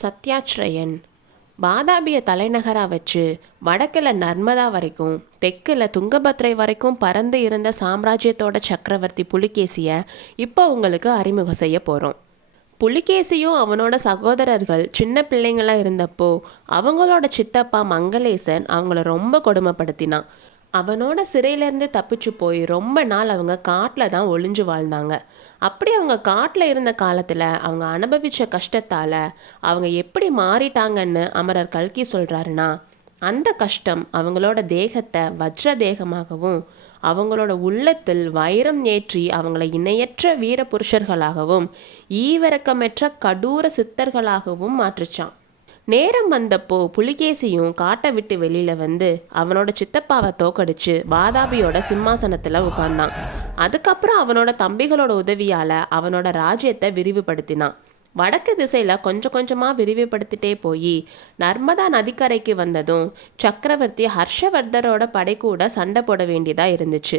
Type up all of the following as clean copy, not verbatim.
சத்யாச்ரயன் வாதாபியை தலைநகராக வச்சு வடக்கில் நர்மதா வரைக்கும் தெற்கில் துங்கபத்ரை வரைக்கும் பறந்து இருந்த சாம்ராஜ்யத்தோட சக்கரவர்த்தி புலிகேசியை இப்போ உங்களுக்கு அறிமுகம் செய்ய போகிறோம். புலிகேசியும் அவனோட சகோதரர்கள் சின்ன பிள்ளைங்களாக இருந்தப்போ அவங்களோட சித்தப்பா மங்களேசன் அவங்கள ரொம்ப கொடுமைப்படுத்தினான். அவனோட சிறையிலேருந்து தப்பிச்சு போய் ரொம்ப நாள் அவங்க காட்டில் தான் ஒளிஞ்சு வாழ்ந்தாங்க. அப்படி அவங்க காட்டில் இருந்த காலத்தில் அவங்க அனுபவித்த கஷ்டத்தால் அவங்க எப்படி மாறிட்டாங்கன்னு அமரர் கல்கி சொல்கிறாருன்னா, அந்த கஷ்டம் அவங்களோட தேகத்தை வஜ்ர தேகமாகவும் அவங்களோட உள்ளத்தில் வைரம் ஏற்றி அவங்கள இணையற்ற வீர புருஷர்களாகவும் ஈவிரக்கமற்ற கடூர சித்தர்களாகவும் மாற்றுச்சான். நேரம் வந்தப்போ புலிகேசியும் காட்டை விட்டு வெளியில வந்து அவனோட சித்தப்பாவை தோக்கடிச்சு வாதாபியோட சிம்மாசனத்துல உட்கார்ந்தான். அதுக்கப்புறம் அவனோட தம்பிகளோட உதவியால அவனோட ராஜ்யத்தை விரிவுபடுத்தினான். வடக்கு திசையில கொஞ்சம் கொஞ்சமா விரிவுபடுத்திட்டே போய் நர்மதா நதிக்கரைக்கு வந்ததும் சக்கரவர்த்தி ஹர்ஷவர்தரோட படை கூட சண்டை போட வேண்டியதா இருந்துச்சு.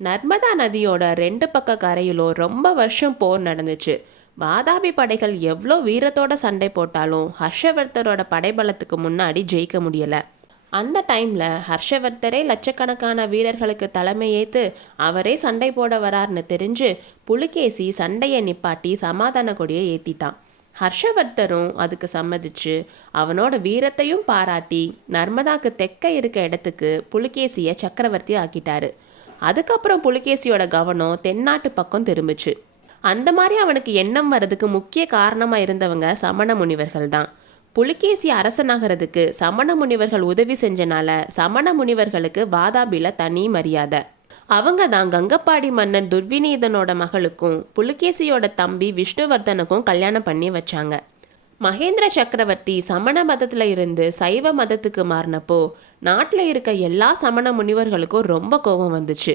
நர்மதா நதியோட 2 பக்க கரையிலும் ரொம்ப வருஷம் போர் நடந்துச்சு. வாதாபி படைகள் எவ்வளோ வீரத்தோட சண்டை போட்டாலும் ஹர்ஷவர்தரோட படைபலத்துக்கு முன்னாடி ஜெயிக்க முடியலை. அந்த டைமில் ஹர்ஷவர்தரே லட்சக்கணக்கான வீரர்களுக்கு தலைமை ஏற்று அவரே சண்டை போட வரார்னு தெரிஞ்சு புலிகேசி சண்டையை நிப்பாட்டி சமாதான கொடியை ஏற்றிட்டான். ஹர்ஷவர்தரும் அதுக்கு சம்மதிச்சு அவனோட வீரத்தையும் பாராட்டி நர்மதாக்கு தெற்க இருக்க இடத்துக்கு புலிகேசியை சக்கரவர்த்தி ஆக்கிட்டாரு. அதுக்கப்புறம் புலிகேசியோட கவனம் தென்னாட்டு பக்கம் திரும்பிச்சு. அந்த மாதிரி அவனுக்கு எண்ணம் வர்றதுக்கு முக்கிய காரணமாக இருந்தவங்க சமண முனிவர்கள் தான். புலிகேசி அரசனாகிறதுக்கு சமண முனிவர்கள் உதவி செஞ்சனால சமண முனிவர்களுக்கு வாதாபியில் தனி மரியாதை. அவங்க தான் கங்கப்பாடி மன்னன் துர்விநீதனோட மகளுக்கும் புலிகேசியோட தம்பி விஷ்ணுவர்தனுக்கும் கல்யாணம் பண்ணி வச்சாங்க. மகேந்திர சக்கரவர்த்தி சமண மதத்தில் இருந்து சைவ மதத்துக்கு மாறினப்போ நாட்டில் இருக்க எல்லா சமண முனிவர்களுக்கும் ரொம்ப கோபம் வந்துச்சு.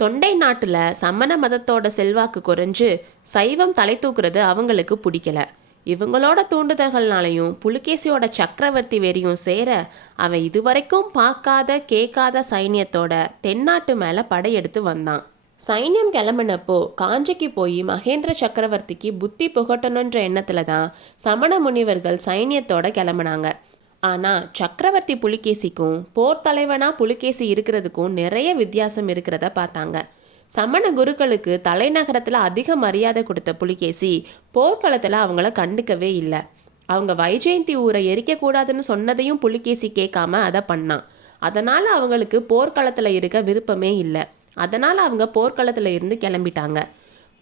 தொண்டை நாட்டில் சமண மதத்தோட செல்வாக்கு குறைஞ்சு சைவம் தலை தூக்குறது அவங்களுக்கு பிடிக்கல. இவங்களோட தூண்டுதல்கள்னாலையும் புலிகேசியோட சக்கரவர்த்தி வெறியும் சேர அவன் இதுவரைக்கும் பார்க்காத கேட்காத சைன்யத்தோட தென்னாட்டு மேலே படையெடுத்து வந்தான். சைன்யம் கிளம்பினப்போ காஞ்சிக்கு போய் மகேந்திர சக்கரவர்த்திக்கு புத்தி புகட்டணுன்ற எண்ணத்துல தான் சமண முனிவர்கள் சைன்யத்தோட கிளம்பினாங்க. ஆனால் சக்கரவர்த்தி புலிகேசிக்கும் போர் தலைவனாக புலிகேசி இருக்கிறதுக்கும் நிறைய வித்தியாசம் இருக்கிறத பார்த்தாங்க. சமண குருக்களுக்கு தலைநகரத்தில் அதிக மரியாதை கொடுத்த புலிகேசி போர்க்களத்தில் அவங்கள கண்டுக்கவே இல்லை. அவங்க வைஜெயந்தி ஊரை எரிக்கக்கூடாதுன்னு சொன்னதையும் புலிகேசி கேட்காம அதை பண்ணான். அதனால் அவங்களுக்கு போர்க்களத்தில் இருக்க விருப்பமே இல்லை. அதனால் அவங்க போர்க்களத்தில் இருந்து கிளம்பிட்டாங்க.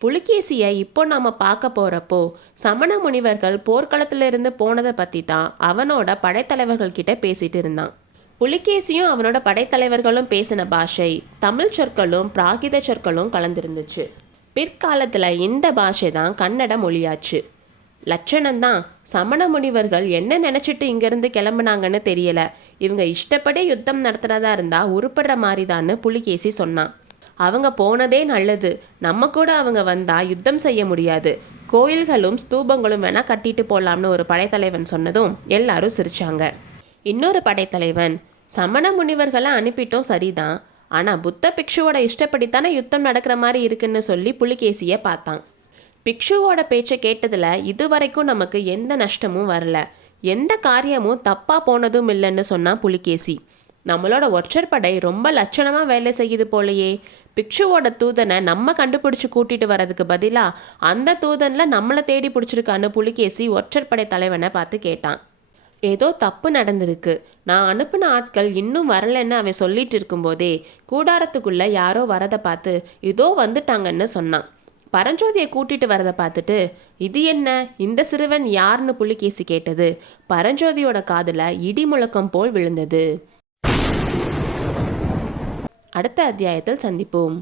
புலிகேசியை இப்போ நாம் பார்க்க போகிறப்போ சமண முனிவர்கள் போர்க்களத்திலிருந்து போனதை பற்றி தான் அவனோட படைத்தலைவர்கள் கிட்ட பேசிட்டு இருந்தான். புலிகேசியும் அவனோட படைத்தலைவர்களும் பேசின பாஷை தமிழ் சொற்களும் பிராகித சொற்களும் கலந்துருந்துச்சு. பிற்காலத்தில் இந்த பாஷை தான் கன்னட மொழியாச்சு. லட்சணம்தான், சமண முனிவர்கள் என்ன நினச்சிட்டு இங்கேருந்து கிளம்புனாங்கன்னு தெரியல. இவங்க இஷ்டப்படி யுத்தம் நடத்துகிறதா இருந்தால் உருப்படுற மாதிரி தான்னு புலிகேசி சொன்னான். அவங்க போனதே நல்லது, நம்ம கூட அவங்க வந்தால் யுத்தம் செய்ய முடியாது, கோயில்களும் ஸ்தூபங்களும் வேணால் கட்டிட்டு போகலாம்னு ஒரு படைத்தலைவன் சொன்னதும் எல்லாரும் சிரிச்சாங்க. இன்னொரு படைத்தலைவன், சமண முனிவர்களை அனுப்பிட்டோம் சரிதான், ஆனால் புத்த பிக்ஷுவோட இஷ்டப்படித்தானே யுத்தம் நடக்கிற மாதிரி இருக்குன்னு சொல்லி புலிகேசியை பார்த்தான். பிக்ஷுவோட பேச்சை கேட்டதில் இதுவரைக்கும் நமக்கு எந்த நஷ்டமும் வரல, எந்த காரியமும் தப்பாக போனதும் இல்லைன்னு சொன்னான் புலிகேசி. நம்மளோட ஒற்றற்படை ரொம்ப லட்சணமாக வேலை செய்யுது போலையே. பிக்ஷுவோட தூதனை நம்ம கண்டுபிடிச்சி கூட்டிட்டு வரதுக்கு பதிலாக அந்த தூதனில் நம்மளை தேடி பிடிச்சிருக்கான்னு புலிகேசி ஒற்றற்படை தலைவனை பார்த்து கேட்டான். ஏதோ தப்பு நடந்திருக்கு, நான் அனுப்பின ஆட்கள் இன்னும் வரலன்னு அவன் சொல்லிட்டு இருக்கும்போதே கூடாரத்துக்குள்ளே யாரோ வரதை பார்த்து இதோ வந்துட்டாங்கன்னு சொன்னான். பரஞ்சோதியை கூட்டிட்டு வரதை பார்த்துட்டு இது என்ன, இந்த சிறுவன் யாருன்னு புலிகேசி கேட்டது பரஞ்சோதியோட காதில் இடி முழக்கம் போல் விழுந்தது. அடுத்த அத்தியாயத்தில் சந்திப்போம்.